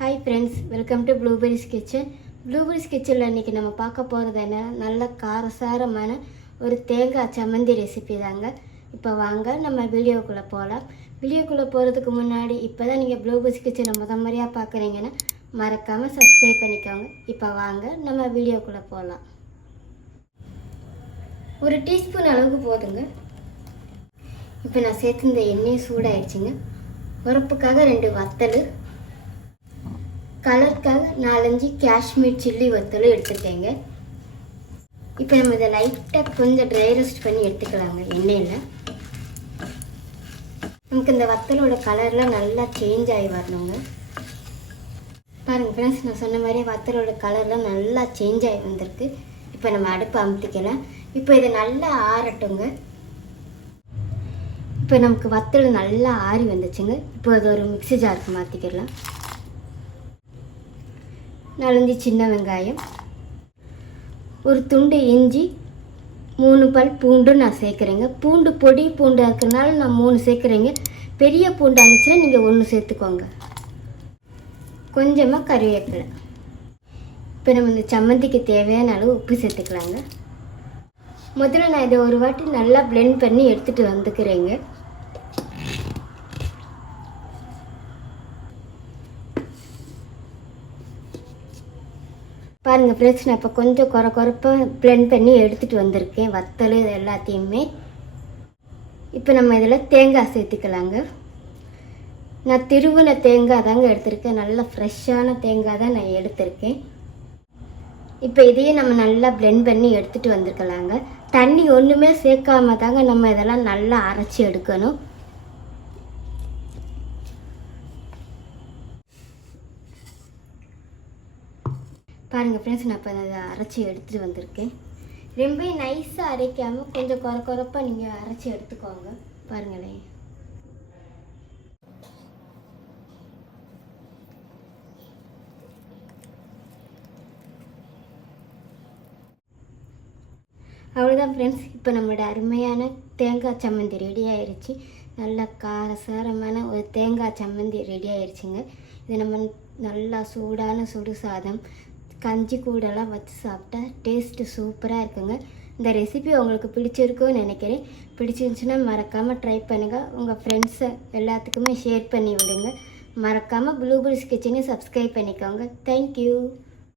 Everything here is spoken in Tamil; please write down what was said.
Hi friends, welcome to blueberries kitchen. Blueberries கிச்சனில் இன்றைக்கி நம்ம பார்க்க போகிறது என்ன, நல்ல காரசாரமான ஒரு தேங்காய் சம்மந்தி ரெசிபி தாங்க. இப்போ வாங்க நம்ம வீடியோக்குள்ளே போகலாம். வீடியோக்குள்ளே போகிறதுக்கு முன்னாடி இப்போ தான் நீங்கள் ப்ளூபெரிஸ் கிச்சனை முறையாக பார்க்குறீங்கன்னா மறக்காமல் சப்ஸ்கிரைப் பண்ணிக்கோங்க. இப்போ வாங்க நம்ம வீடியோக்குள்ளே போகலாம். ஒரு டீஸ்பூன் அளவுக்கு போதுங்க. இப்போ நான் சேர்த்து இந்த எண்ணெய் சூடாகிடுச்சுங்க. உரப்புக்காக 2 வத்தல், கலருக்காக 4-5 காஷ்மீர் சில்லி வத்தல் எடுத்துக்கேங்க. இப்போ நம்ம இதை லைட்டாக கொஞ்சம் ட்ரை ரோஸ்ட் பண்ணி எடுத்துக்கலாங்க எண்ணெயில். நமக்கு இந்த வத்தலோட கலரில் நல்லா சேஞ்ச் ஆகி வரணுங்க. பாருங்கள் ஃப்ரெண்ட்ஸ், நான் சொன்ன மாதிரி வத்தலோட கலரில் நல்லா சேஞ்ச் ஆகி வந்திருக்கு. இப்போ நம்ம அடுப்பை அமுத்திக்கலாம். இப்போ இதை நல்லா ஆறட்டுங்க. இப்போ நமக்கு வத்தல் நல்லா ஆறி வந்துச்சுங்க. இப்போ அது ஒரு மிக்ஸி ஜாருக்கு மாற்றிக்கலாம். 4-5 சின்ன வெங்காயம், ஒரு துண்டு இஞ்சி, 3 பல் பூண்டு நான் சேர்க்குறேங்க. பூண்டு பொடி பூண்டு இருக்கிறதுனால நான் 3 சேர்க்குறேங்க. பெரிய பூண்டு இருந்துச்சுன்னா நீங்கள் 1 சேர்த்துக்கோங்க. கொஞ்சமாக கறிவேப்பிலை. இப்போ நம்ம இந்த சம்மந்திக்கு தேவையான அளவு உப்பு சேர்த்துக்கலாங்க. முதல்ல நான் இதை ஒரு வாட்டி நல்லா பிளெண்ட் பண்ணி எடுத்துகிட்டு வந்துக்கிறேங்க. பாருங்கள் ஃப்ரெண்ட்ஸ், நான் இப்போ கொஞ்சம் குறைப்பாக பிளெண்ட் பண்ணி எடுத்துகிட்டு வந்திருக்கேன் வத்தல் இது எல்லாத்தையுமே. இப்போ நம்ம இதில் தேங்காய் சேர்த்துக்கலாங்க. நான் திருவின தேங்காய் தாங்க எடுத்திருக்கேன். நல்ல ஃப்ரெஷ்ஷான தேங்காய் தான் நான் எடுத்திருக்கேன். இப்போ இதையே நம்ம நல்லா பிளெண்ட் பண்ணி எடுத்துகிட்டு வந்துருக்கலாங்க. தண்ணி ஒன்றுமே சேர்க்காம தாங்க நம்ம இதெல்லாம் நல்லா அரைச்சி எடுக்கணும். பாருங்கள் ஃப்ரெண்ட்ஸ், நான் இப்போ அதை அரைச்சி எடுத்துகிட்டு வந்திருக்கேன். ரொம்ப நைஸாக அரைக்காமல் கொஞ்சம் குறைப்பாக நீங்கள் அரைச்சி எடுத்துக்கோங்க. பாருங்களேன், அவ்வளோதான் ஃப்ரெண்ட்ஸ். இப்போ நம்மளோட அருமையான தேங்காய் சம்மந்தி ரெடி ஆயிடுச்சு. நல்ல காரசாரமான ஒரு தேங்காய் சம்மந்தி ரெடி ஆயிடுச்சுங்க. இது நம்ம நல்லா சூடான சுடு சாதம், கஞ்சி கூடெல்லாம் வச்சு சாப்பிட்டா டேஸ்ட்டு சூப்பராக இருக்குங்க. இந்த ரெசிபி உங்களுக்கு பிடிச்சிருக்குன்னு நினைக்கிறேன். பிடிச்சிருந்துச்சுன்னா மறக்காமல் ட்ரை பண்ணுங்கள். உங்கள் ஃப்ரெண்ட்ஸை எல்லாத்துக்குமே ஷேர் பண்ணி விடுங்க. மறக்காமல் ப்ளூபெரிஸ் கிச்சனை சப்ஸ்கிரைப் பண்ணிக்கோங்க. தேங்க்யூ.